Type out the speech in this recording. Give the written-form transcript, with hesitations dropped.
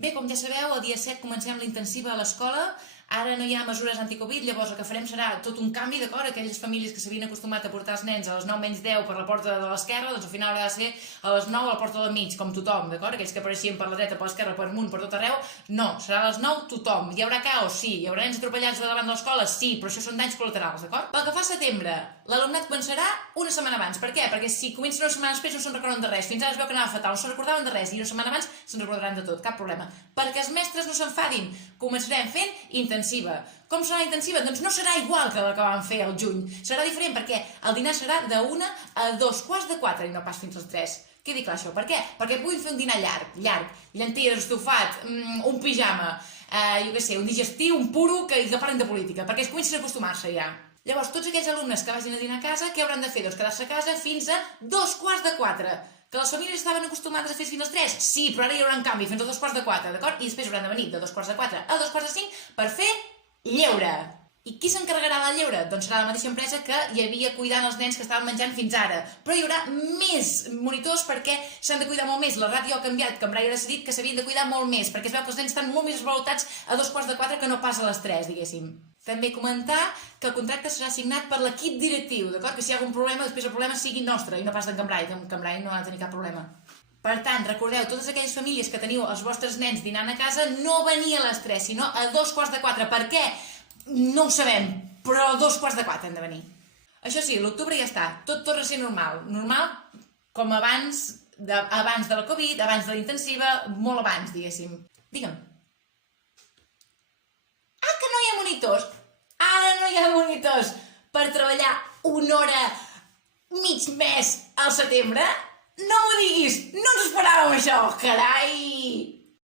Bé, com ja sabeu, el dia 7 comencem la intensiva a l'escola. Ara no hi ha mesures anticovid, llavors el que farem serà tot un canvi, d'acord? Aquelles famílies que s'havien acostumat a portar els nens a les 9 menys 10 per la porta de l'esquerra, doncs al final haurà de ser a les 9 a la porta del mig, com tothom, d'acord? Aquells que apareixien per la dreta, per l'esquerra, per amunt, per tot arreu, no, serà a les 9 tothom. Hi haurà caos? Sí. Hi haurà nens atropellats davant de l'escola? Sí, però això són danys col·laterals, d'acord? Pel que fa a setembre, l'alumnat començarà una setmana abans. Per què? Perquè si comencen una setmana després no se'n recorden de res. Fins ara es veu que anava fatal, no se'n recordaven de res, i una setmana abans se'n recordaran de tot, cap problema. Perquè els mestres no s'enfadin, començarem fent intensiva. Com serà la intensiva? Doncs no serà igual que la que vam fer al juny. Serà diferent perquè el dinar serà d'1 a 2:45 i no pas fins als 3. Quedi clar això. Per què? Perquè puguin fer un dinar llarg, llenties, estofat, un pijama, jo què sé, un digestiu, un puro, que parlen de política, perquè es comencin a acostumar-se ja. Llavors, tots aquells alumnes que vagin a dinar a casa, què hauran de fer? Doncs quedar-se a casa fins a 3:45. Que les famílies estaven acostumades a fer fins als 3? Sí, però ara hi haurà un canvi, fins a 3:45, d'acord? I després hauran de venir de 2:45 a 2:45 per fer lleure. I qui s'encarregarà del lleure? Doncs serà la mateixa empresa que hi havia cuidant els nens que estaven menjant fins ara. Però hi haurà més monitors perquè s'han de cuidar molt més. La ràtio ha canviat, que en Brai ha decidit que s'havien de cuidar molt més, perquè es veu que els nens estan molt més esvalotats a 2:45 que no pas a les 3, diguéssim. També comentar que el contracte serà signat per l'equip directiu, d'acord? Que si hi ha algun problema, després el problema sigui nostre i no pas d'en Cambrai, que en Cambrai no ha de tenir cap problema. Per tant, recordeu, totes aquelles famílies que teniu els vostres nens dinant a casa, no venir a les 3, sinó a 2:45. Per què? No ho sabem, però a 2:45 han de venir. Això sí, l'octubre ja està, tot torna a ser normal. Normal com abans de la Covid, abans de la intensiva, molt abans, diguéssim. Digue'm. Ah, que no hi ha monitors? Ara no hi ha monitors per treballar una hora mig mes al setembre? No m'ho diguis, no ens esperàvem això, carai!